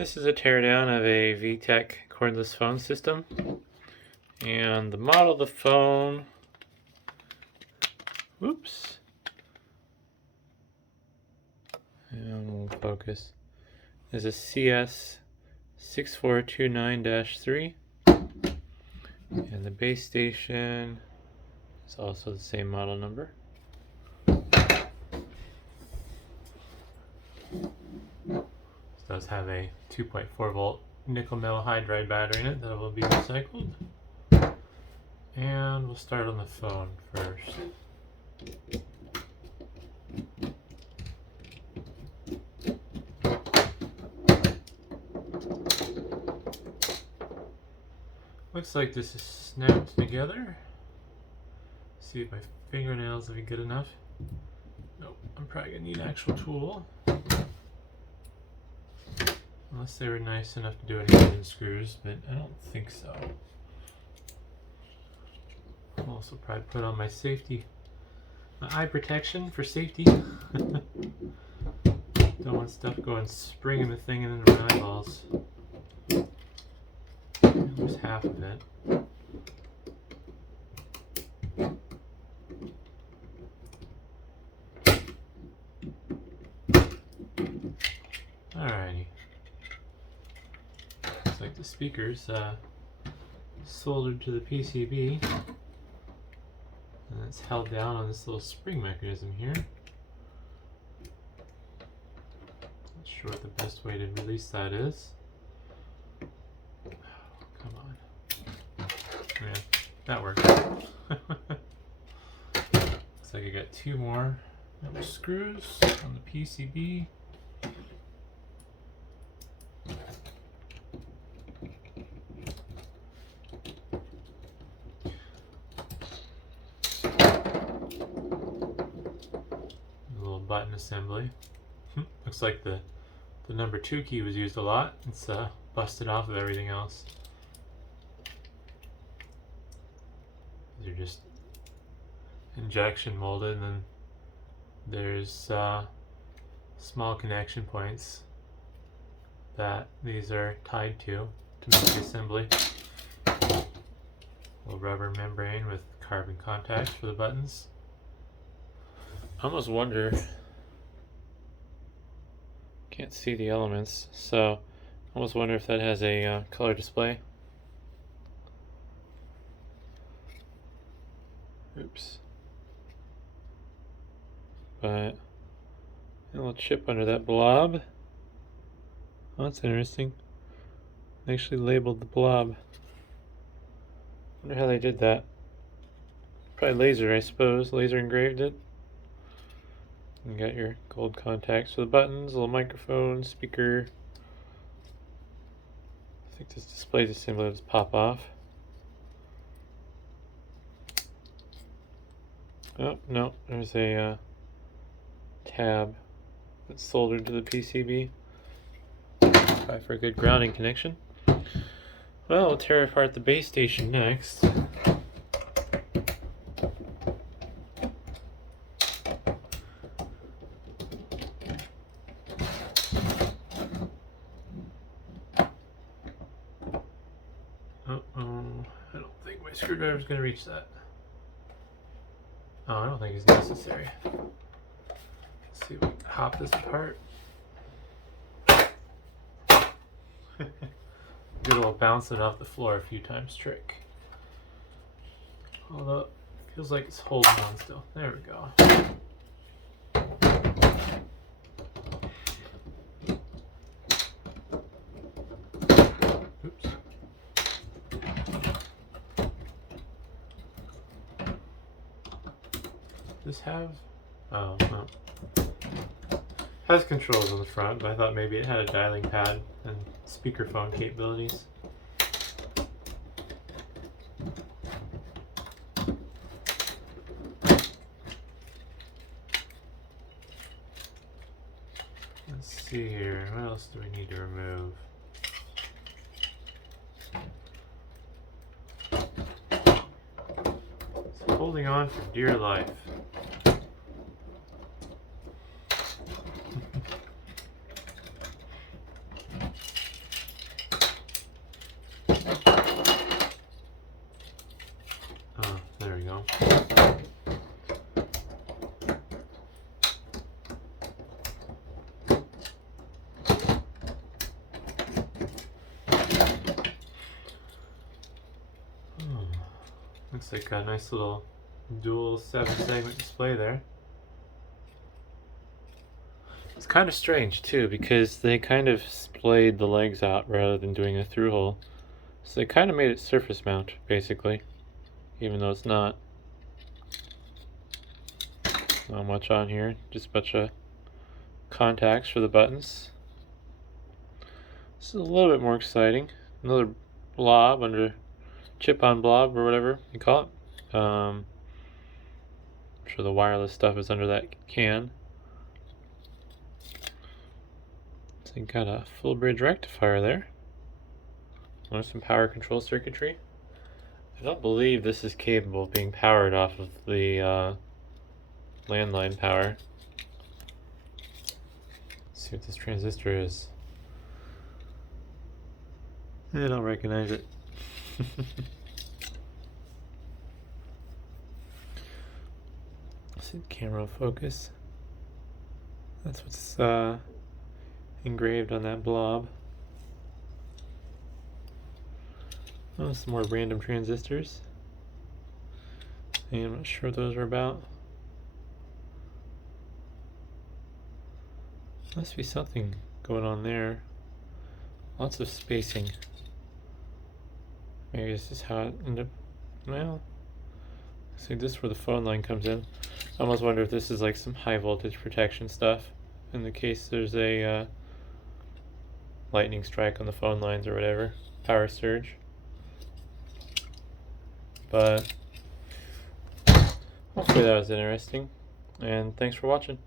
This is a teardown of a VTech cordless phone system, and the model of the phone, whoops, and we'll focus, is a CS6429-3, and the base station is also the same model number. This does have a 2.4 volt nickel metal hydride battery in it that will be recycled. And we'll start on the phone first. Looks like this is snapped together. See if my fingernails will be good enough. Nope, I'm probably gonna need an actual tool. Unless they were nice enough to do any hidden screws, but I don't think so. I'll also probably put on my eye protection for safety. Don't want stuff going springing the thing into my eyeballs. There's half of it. Alrighty. Looks like the speaker's soldered to the PCB. And it's held down on this little spring mechanism here. Not sure what the best way to release that is. Come on. Yeah, that worked. Looks like I got two more rubber screws on the PCB. Button assembly. Looks like the number 2 key was used a lot. It's busted off of everything else. These are just injection molded, and then there's small connection points that these are tied to make the assembly. A little rubber membrane with carbon contacts for the buttons. I almost wonder, can't see the elements, so I almost wonder if that has a color display. Oops. But a little chip under that blob. Oh, that's interesting. They actually labeled the blob. Wonder how they did that. Probably laser, I suppose. Laser engraved it. You got your gold contacts for the buttons, a little microphone, speaker. I think this display assembly will just pop off. Oh, no, there's a tab that's soldered to the PCB. Try for a good grounding connection. Well, we'll tear apart the base station next. I don't think my screwdriver's going to reach that. Oh, I don't think it's necessary. Let's see if we can hop this apart. Good old bounce it off the floor a few times trick. Although, it feels like it's holding on still. There we go. Oops. This have? Oh, no. Has controls on the front, but I thought maybe it had a dialing pad and speakerphone capabilities. Let's see here. What else do we need to remove? It's holding on for dear life. Looks like a nice little dual 7-segment display there. It's kind of strange too, because they kind of splayed the legs out rather than doing a through hole. So they kind of made it surface mount, basically, even though it's not. Not much on here, just a bunch of contacts for the buttons. This is a little bit more exciting. Another blob under chip on blob or whatever you call it. I'm sure the wireless stuff is under that can. So you got a full bridge rectifier there. There's some power control circuitry. I don't believe this is capable of being powered off of the landline power. Let's see what this transistor is. I don't recognize it. See the camera focus. That's what's engraved on that blob. Oh, some more random transistors. I'm not sure what those are about. Must be something going on there. Lots of spacing. Maybe this is how it ended up. Well, see, this is where the phone line comes in. I almost wonder if this is like some high voltage protection stuff in the case there's a lightning strike on the phone lines or whatever, power surge. But hopefully that was interesting, and thanks for watching.